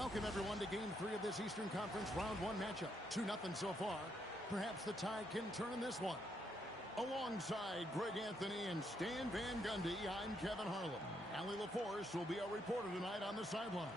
Welcome, everyone, to Game 3 of this Eastern Conference Round 1 matchup. 2-0 so far. Perhaps the tide can turn in this one. Alongside Greg Anthony and Stan Van Gundy, I'm Kevin Harlan. Allie LaForce will be our reporter tonight on the sideline.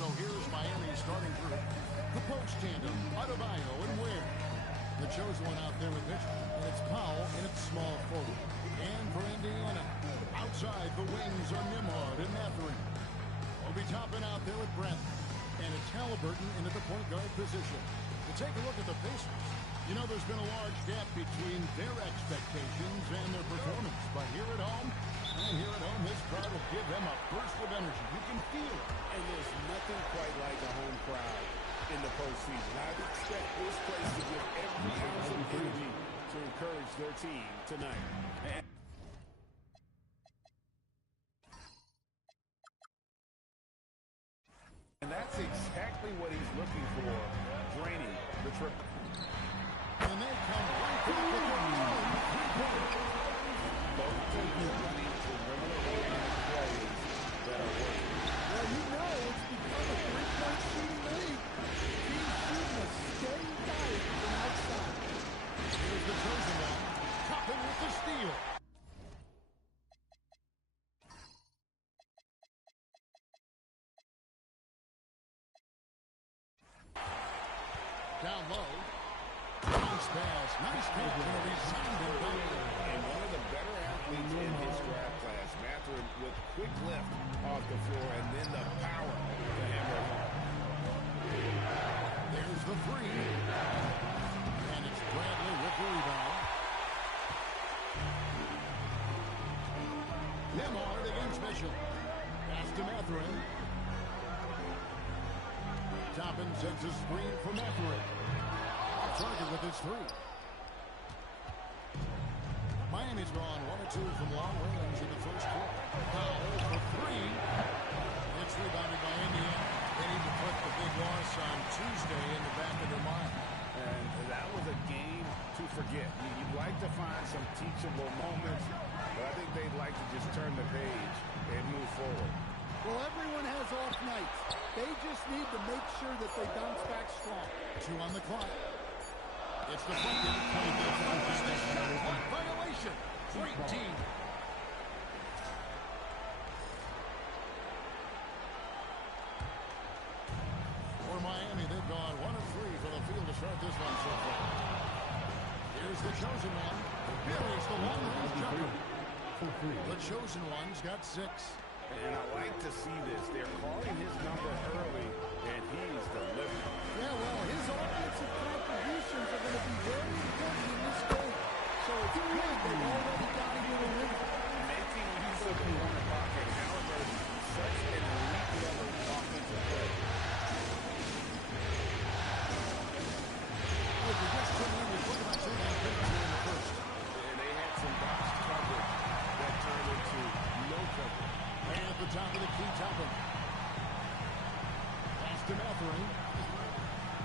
So here's Miami's starting group. The post tandem, Adebayo and Ware. The chosen one out there with pitch, and it's Powell and it's small forward. And for Indiana, outside the wings are Nimhard and Mathurin. We'll be topping out there with Brent. And it's Halliburton into the point guard position. To take a look at the Pacers, you know there's been a large gap between their expectations and their performance. But here at home, this crowd will give them a burst of energy. You can feel it. And there's nothing quite like a home crowd in the postseason. I expect this place to give every ounce of energy to encourage their team tonight. And that's exactly what he's looking for, draining the triple. And they come right back with their own three-pointer. Both teams running perimeter plays that are working. Well, you know it's become a three-point shooting league. Teams shooting a steady diet from outside. Here's the chosen one. Toppin with the steal. Down low. Nice pass. Nice pass. And a resounding dunk. And one of the better athletes in his draft class, Mathurin, with quick lift off the floor and then the power to hammer it home. There's the three. And it's Bradley with the rebound. Nimhard against Bishop. Pass to Mathurin. Toppin sets a screen for Mathurin. Target with his three. Miami's gone 1-2 from long range in the first quarter. Powell for three. It's rebounded by Indiana. They need to put the big loss on Tuesday in the back of their mind. And that was a game to forget. You'd like to find some teachable moments, but I think they'd like to just turn the page and move forward. Well, everyone has off nights. They just need to make sure that they bounce back strong. 2 on the clock. It's the front end. It's the shot clock violation. Great team. For Miami, they've gone 1 of 3 for the field to start this one so far. Here's the chosen one. Buries the long-range jumper. The chosen one's got 6. And I like to see this. They're calling his number early, and he's delivering. Yeah, well, his offensive contributions are going to be very important in this game. So it's good they've already got him in the win. Making use of the corner pocket. Halliburton, such an elite level offensive play. Well, we just turned in, we're looking at something big in the first. And they had some box coverage that turned into no coverage. And at the top of the key, Toppin. Pass to Mathurin.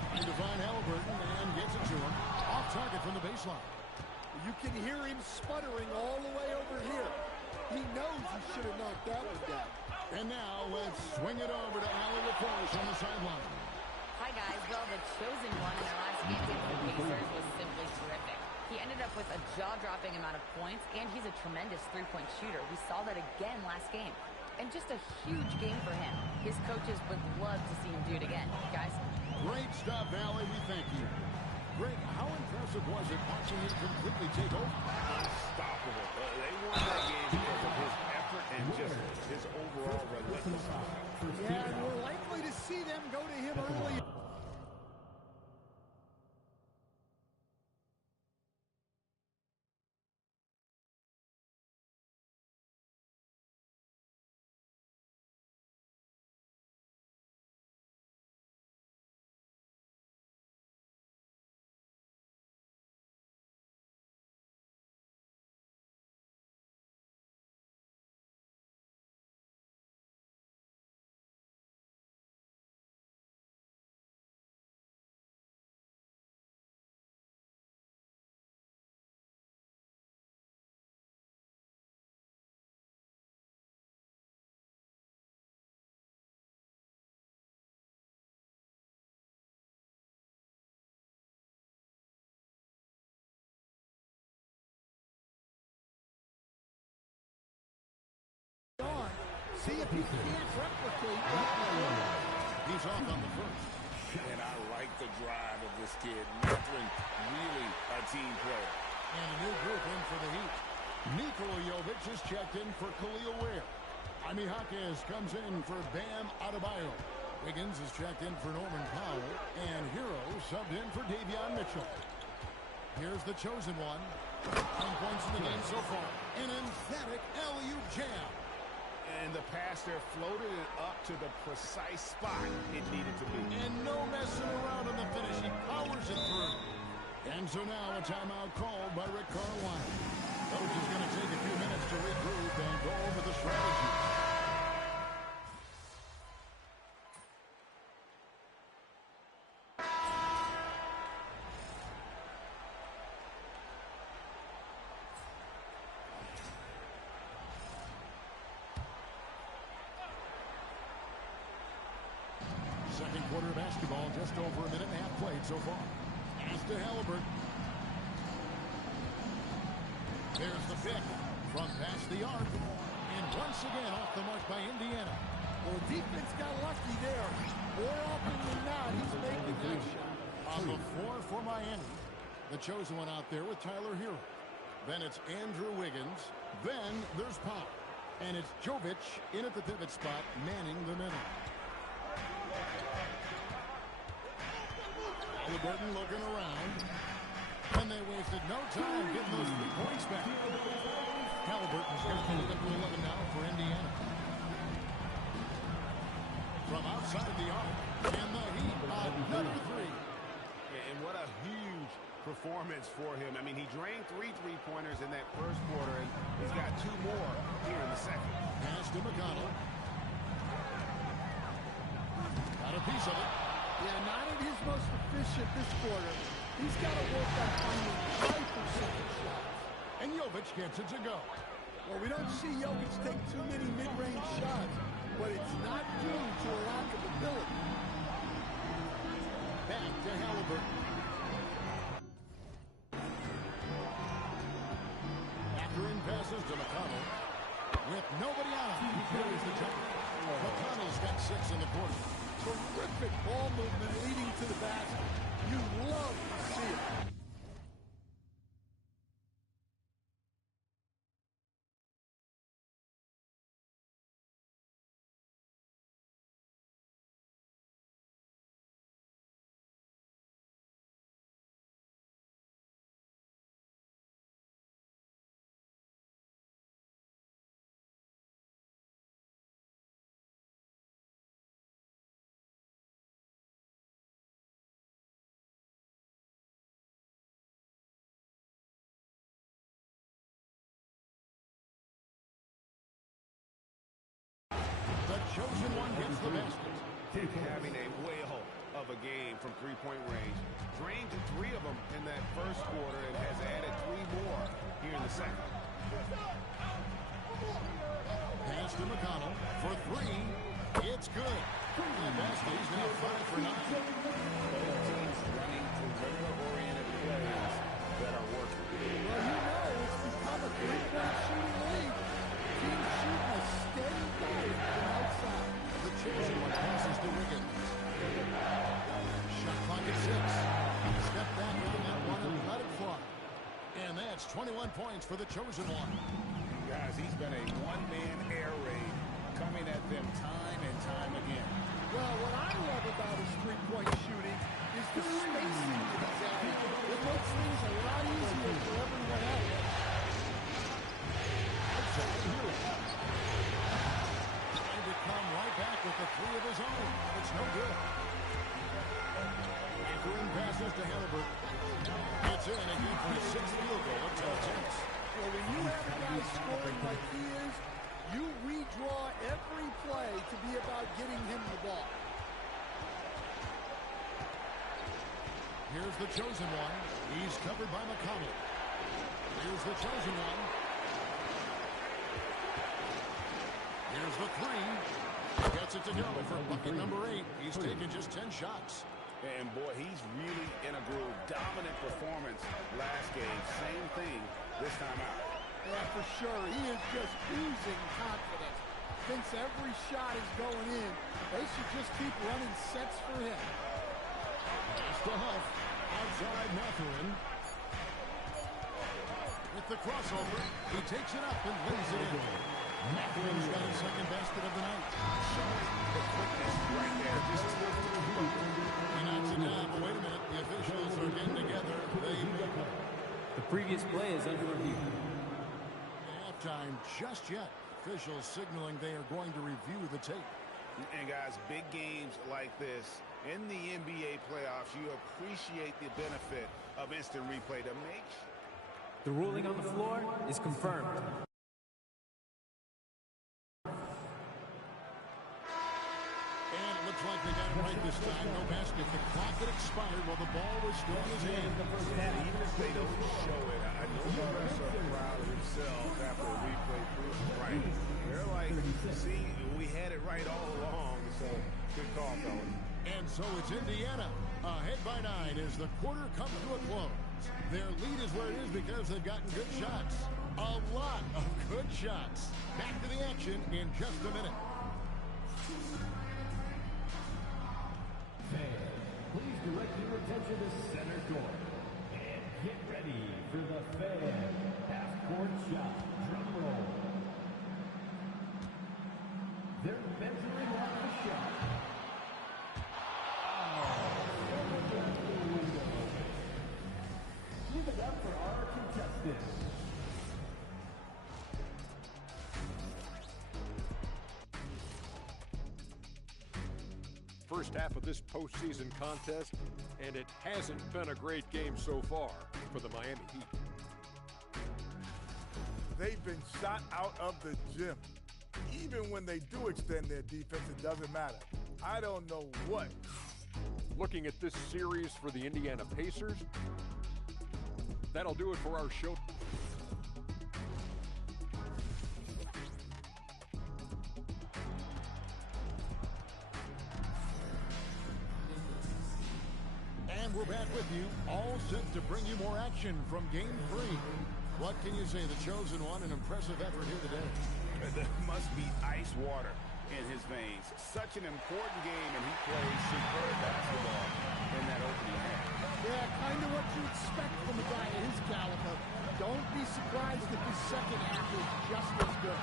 Trying to find Halliburton and gets it to him. Off target from the baseline. You can hear him sputtering all the way over here. He knows he should have knocked that one down. And now let's swing it over to Allie LaForce on the sideline. Hi, guys. Well, the chosen one in their last game against the Pacers was simply terrific. He ended up with a jaw-dropping amount of points, and he's a tremendous three-point shooter. We saw that again last game. And just a huge game for him. His coaches would love to see him do it again. Guys? Great stuff, Allie. We thank you. Greg, how impressive was it watching him completely take over? Unstoppable. They won that game because of his effort and just his overall relentlessness. Yeah, and we're likely to see them go to him early. See if he can't replicate that. He's off on the first. And I like the drive of this kid. Nothing really a team player. And a new group in for the Heat. Nikola Jovic is checked in for Khalil Ware. Jaime Jaquez comes in for Bam Adebayo. Wiggins is checked in for Norman Powell. And Hero subbed in for Davion Mitchell. Here's the chosen one. 10 points in the game so far. An emphatic alley-oop jam. And the pass there floated it up to the precise spot it needed to be. And no messing around on the finish. He powers it through. And so now a timeout called by Rick Carlisle. Coach is going to take a few minutes to regroup and go over the strategy. Second quarter basketball, just over a minute and a half played so far. Pass to Halliburton. There's the pick from past the arc. And once again off the mark by Indiana. Well, defense got lucky there. More often than not, he's making that shot. On the floor for Miami. The chosen one out there with Tyler Hero. Then it's Andrew Wiggins. Then there's Pop. And it's Jovic in at the pivot spot, manning the middle. Halliburton looking around. And they wasted no time getting those 3 points back. Halliburton's going to pull it up to 11 now for Indiana. From outside the arc. And the Heat another three. Yeah, and what a huge performance for him. I mean, he drained 3 3-pointers in that first quarter, and he's got 2 more here in the second. Pass to McConnell. Got a piece of it. Yeah, not at his most efficient this quarter. He's got to work on finding high percentage shots. And Jovic gets it to go. Well, we don't see Jovic take too many mid-range shots, but it's not due to a lack of ability. Back to Halliburton. After-in passes to McConnell. With nobody out, he carries the jump. McConnell's got 6 in the quarter. Terrific ball movement leading to the basket. You love to see it. Chosen one gets the basket. Having a whale of a game from 3-point range. Drained 3 of them in that first quarter and has added 3 more here in the second. Pass to McConnell for three. It's good. And Basket's now 5 for 9. Both teams running perimeter-oriented plays that are working. Well, you know it's become a three-point shooting league. Teams shooting a steady dive from outside. The chosen one passes to Wiggins. Shot clock at 6. Step back on that one and let it fly. And that's 21 points for the chosen one. Guys, he's been a one-man air raid coming at them time and time again. Well, what I love about his three-point shooting is the spacing that he's adding. It makes things a lot easier for everyone else. Trying to come right back with the three of his own. It's no good. Akron passes to Halliburton. It's in again for his 6th field goal at 10 attempts. Well, when you have a guy scoring like he is, you redraw every play to be about getting him the ball. Here's the chosen one. He's covered by McConnell. Here's the chosen one. Here's the three. Gets it to go for bucket number 8. He's taken just 10 shots. And, boy, he's really in a groove. Dominant performance last game. Same thing this time out. Yeah, for sure. He is just oozing confidence. Thinks every shot is going in. They should just keep running sets for him. Pass to Huff. Outside Mathurin. With the crossover, he takes it up and lays it in. Mathurin's got his 2nd basket of the night. Showing the quickness right there. Just He knocks it down. But wait a minute. The officials are getting together. The previous play is under review. Halftime just yet. Officials signaling they are going to review the tape. And, guys, big games like this, in the NBA playoffs, you appreciate the benefit of instant replay to make. The ruling on the floor is confirmed. And it looks like they got it right this time. No basket. The clock had expired while the ball was still in his hand. And even if they don't show it, I know the refs are proud of themselves after a replay proves it right. They're like, see, we had it right all along. So, good call, fellas. And so it's Indiana ahead by 9 as the quarter comes to a close. Their lead is where it is because they've gotten good shots. A lot of good shots. Back to the action in just a minute. Fans, please direct your attention to center court. And get ready for the fan half-court shot. Drum roll. They're measuring off the shot. Give it up for our contestants. First half of this postseason contest, and it hasn't been a great game so far for the Miami Heat. They've been shot out of the gym. Even when they do extend their defense, it doesn't matter. I don't know what. Looking at this series for the Indiana Pacers, that'll do it for our show. And we're back with you, all set to bring you more action from Game 3. What can you say? The chosen one, an impressive effort here today. There must be ice water in his veins. Such an important game, and he plays superb basketball in that opening half. Yeah, kind of what you expect from a guy of his caliber. Don't be surprised if his second half is just as good.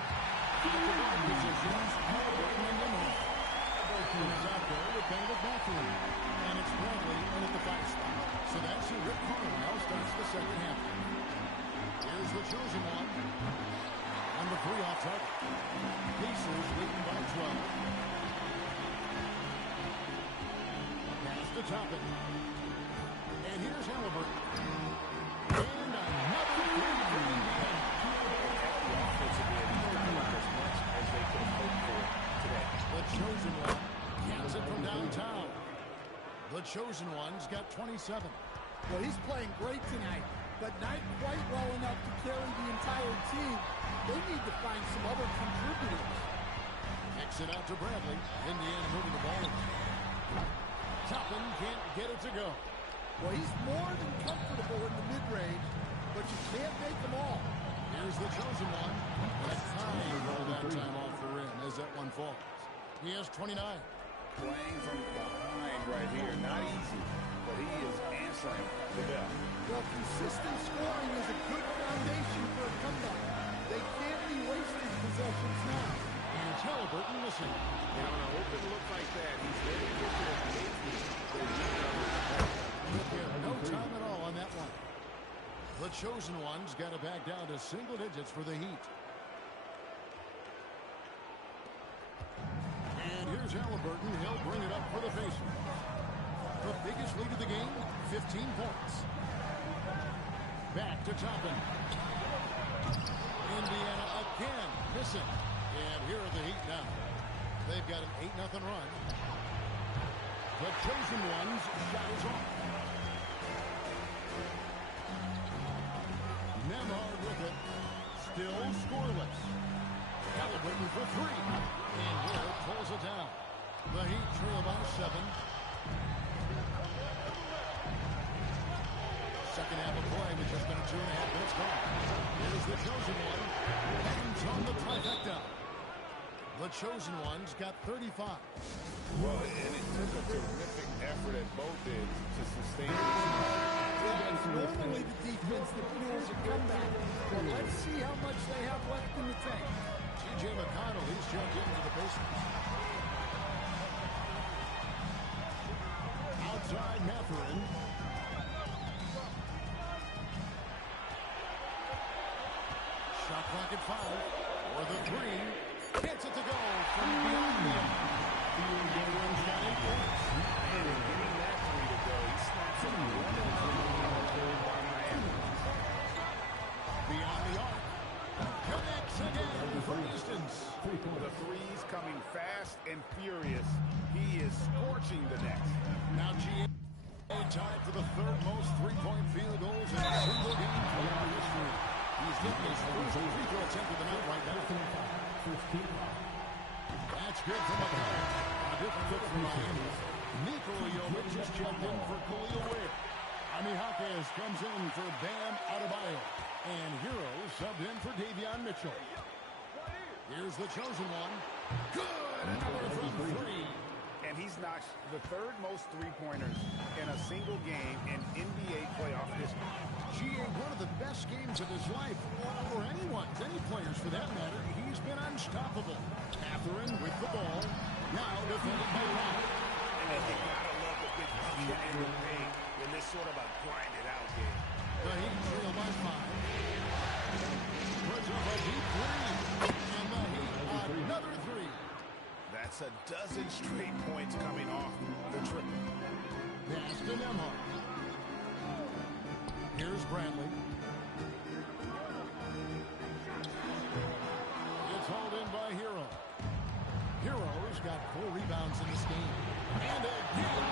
Positions, Halliburton and Limerick. Is out there with David Mathurin. And it's Bradley in at the 5 spot. So that's who Rick Carlisle starts the second half. Here's the chosen one. On the 3 off target. Pacers leading by 12. Pass to Toppin. And here's Halliburton. And another three for Indiana. The offensive end got out as much as they could have hoped for today. The chosen one gets it from downtown. The chosen one's got 27. Well, he's playing great tonight. but not quite well enough to carry the entire team. They need to find some other contributors. Kicks it out to Bradley. Indiana moving the ball. Toppin can't get it to go. Well, he's more than comfortable in the mid-range, but you can't make them all. Here's the chosen one. And a kind roll that time off the rim as that one falls. He has 29. Playing from behind right here. Not easy, but he is answering the bell. Well, consistent scoring is a good foundation for a comeback. They can't be wasting possessions now. And Halliburton missing. And on an open look like that, he's very gifted at making those numbers. No time at all on that one. The chosen ones got it back down to single digits for the Heat. And here's Halliburton. He'll bring it up for the Pacers. The biggest lead of the game, 15 points. Back to Toppin. Indiana again missing. And here are the Heat now. They've got an 8-0 run. The chosen ones shot is off. Nemhard with it. Still scoreless. Halliburton for three. And Hill pulls it down. The Heat trail by 7. Second half of play with just under 2.5 minutes gone. Here's the chosen one. Hands on the trifecta. The chosen ones got 35. Well, and it took a terrific effort at both ends to sustain this. It's normally the defense that fuels a comeback. Well, let's see how much they have left in the tank. T.J. McConnell, he's checked into the Pacers. Outside Mathurin. Shot clock at 5. For the 3. Gets it to go from beyond the arc. Mathurin's got 8 points. And in getting that 3 to go, he snaps it by Miami. Beyond the arc. Connects again from distance. The threes coming fast and furious. He is scorching the nets. Now GA tied for the third most three-point field goals in a single game throughout history. He's getting his first free throw attempt of the night right now. That's good from McConnell. A different look from Miami. Nikola Jovic just checked in for Khalil Ware. Ami Jaquez comes in for Bam Adebayo. And Hero subbed in for Davion Mitchell. Here's the chosen one. Good! Another from 3. And he's notched the third most three-pointers in a single game in NBA playoff history. GA, one of the best games of his life, or anyone's, any players for that matter. He's been unstoppable. Mathurin with the ball. Now defended by Brown. And you gotta love the big bucket in the paint in this sort of a grinded-out game. The Heat trail by 5. Puts up a deep 3. And the Heat another 3. That's a dozen straight points coming off the triple. Pass to Nemhard. Here's Bradley. It's hauled in by Hero. Hero's got 4 rebounds in this game. And again,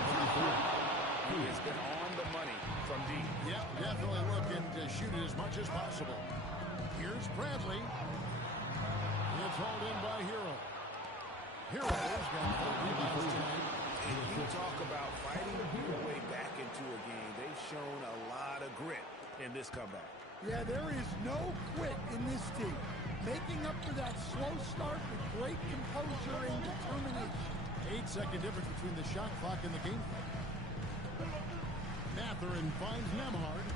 He has been on the money from deep. yep, definitely looking to shoot it as much as possible. Here's Bradley. It's hauled in by Hero. Hero's got 4 rebounds tonight. And you talk about fighting your way back into a game. They've shown a lot of grit in this comeback. Yeah, there is no quit in this team. Making up for that slow start with great composure and determination. 8-second difference between the shot clock and the game clock. Mathurin finds Nemhard.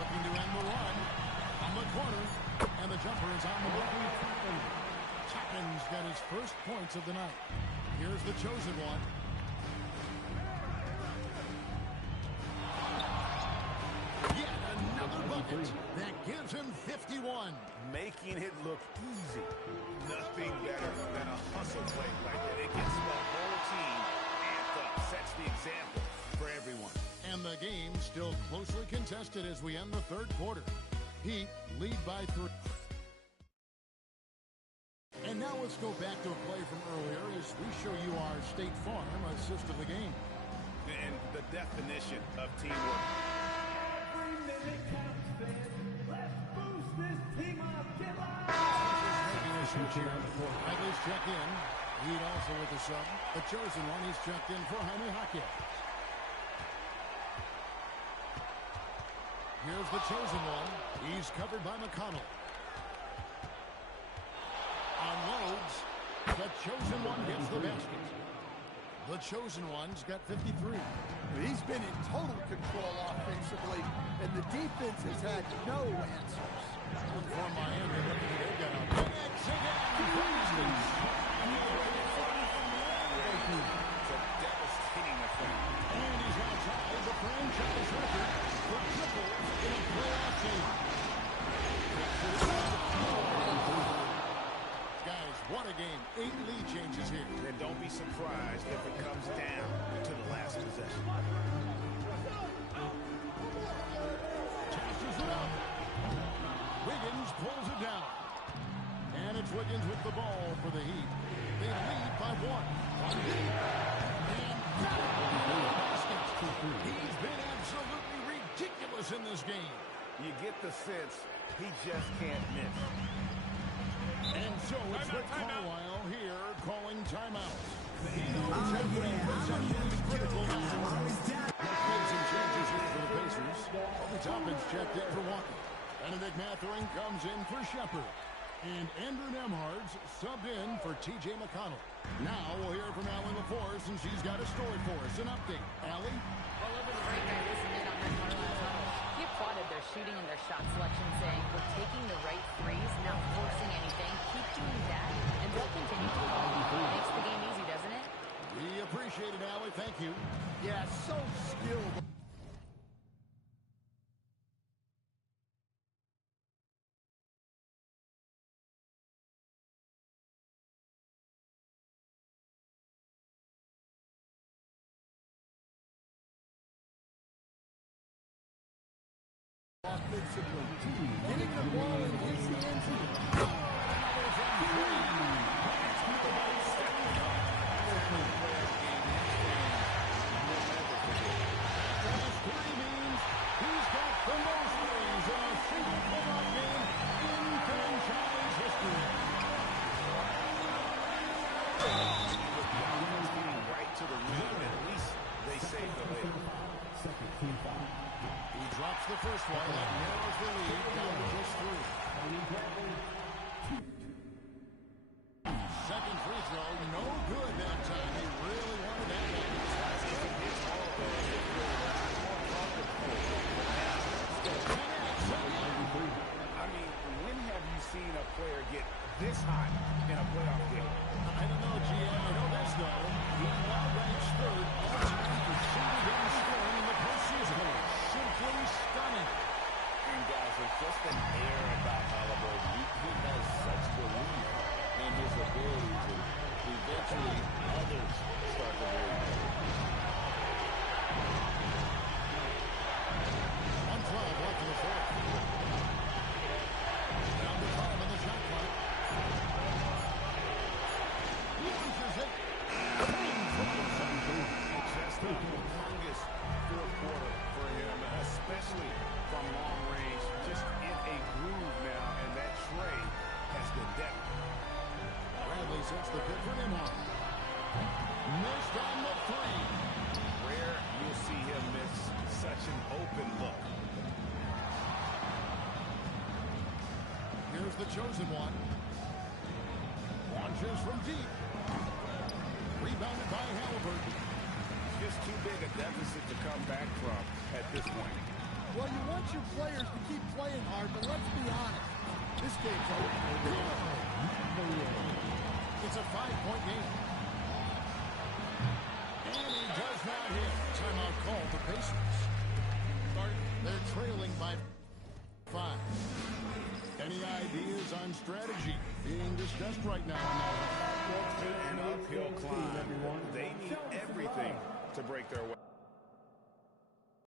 Looking to end the run. On the corner. And the jumper is on the mark. Toppin's got his first points of the night. Here's the chosen one. Yet another bucket that gives him 51. Making it look easy. Nothing better than a hustle play like that. It gets the whole team amped up. Sets the example for everyone. And the game still closely contested as we end the third quarter. Heat lead by 3. And now let's go back to a play from earlier as we show you our State Farm assist of the game. And the definition of teamwork. minute count, fans. Let's boost this team up. Get live. Making a switch here on the court. Riley's check in. Heat also with the sub. The chosen one, he's checked in for Jaime Jaque. Here's the chosen one. He's covered by McConnell. Unloads. The chosen one gets the basket. The chosen one's got 53. He's been in total control offensively, and the defense has had no answers. For Miami, looking at it down. Connects again. It's a devastating effect. And he's outside the franchise record for triples in a playoff game. Guys, what a game. 8 lead changes here. And don't be surprised if it comes down to the last possession. Tosses it up. Wiggins pulls it down. And it's Wiggins with the ball for the Heat. They lead by 1. And got it. He's been absolutely ridiculous in this game. You get the sense he just can't miss. And so it's Rick Carlisle here calling timeout. He knows every possession is critical now. Made some changes here for the Pacers. Obi Toppin's checked in for Walker. Benedict Mathurin comes in for Shepard. And Andrew Nemhard's subbed in for T.J. McConnell. Now we'll hear from Allie LaForce, and she's got a story for us. An update. Allie? Well, over the break, I listened in on Rick Carlisle's huddle. He applauded their shooting and their shot selection, saying, we're taking the right threes, not forcing anything. Keep doing that, and they'll continue to fall. Makes the game easy, doesn't it? We appreciate it, Allie. Thank you. Yeah, so skilled. Offensively, getting the ball in his hands. He's got the most threes in a single playoff game in franchise history. Right to the rim, at least they saved the lead. Second team foul. He drops the first one. That narrows the lead down to just 3. Second free throw, no good that time. He really wanted that one. I mean, when have you seen a player get this hot in a playoff game? I don't know, GM. I know this, though. He now ranks 3rd all time for single-game scoring in the postseason. Simply stunning. And guys, there's just an air about Halliburton. He has such belief in his abilities, and eventually others start to believe. 1:12 left in the 4th. Down to 5 on the shot clock. Launches it. Just a humongous fourth quarter for him, especially from long range. Just in a groove now, and that tray has been deadly. Bradley sets the pick for Nimhard. Missed on the 3. Rare you'll see him miss such an open look. Here's the chosen one. Launches from deep. Rebounded by Halliburton. Just too big a deficit to come back from at this point. Well, you want your players to keep playing hard, but let's be honest. This game's over. It's a 5-point game. And he does not hit. Timeout called the Pacers. They're trailing by 5. Any ideas on strategy being discussed right now in that one? An uphill climb. They need everything to break their way.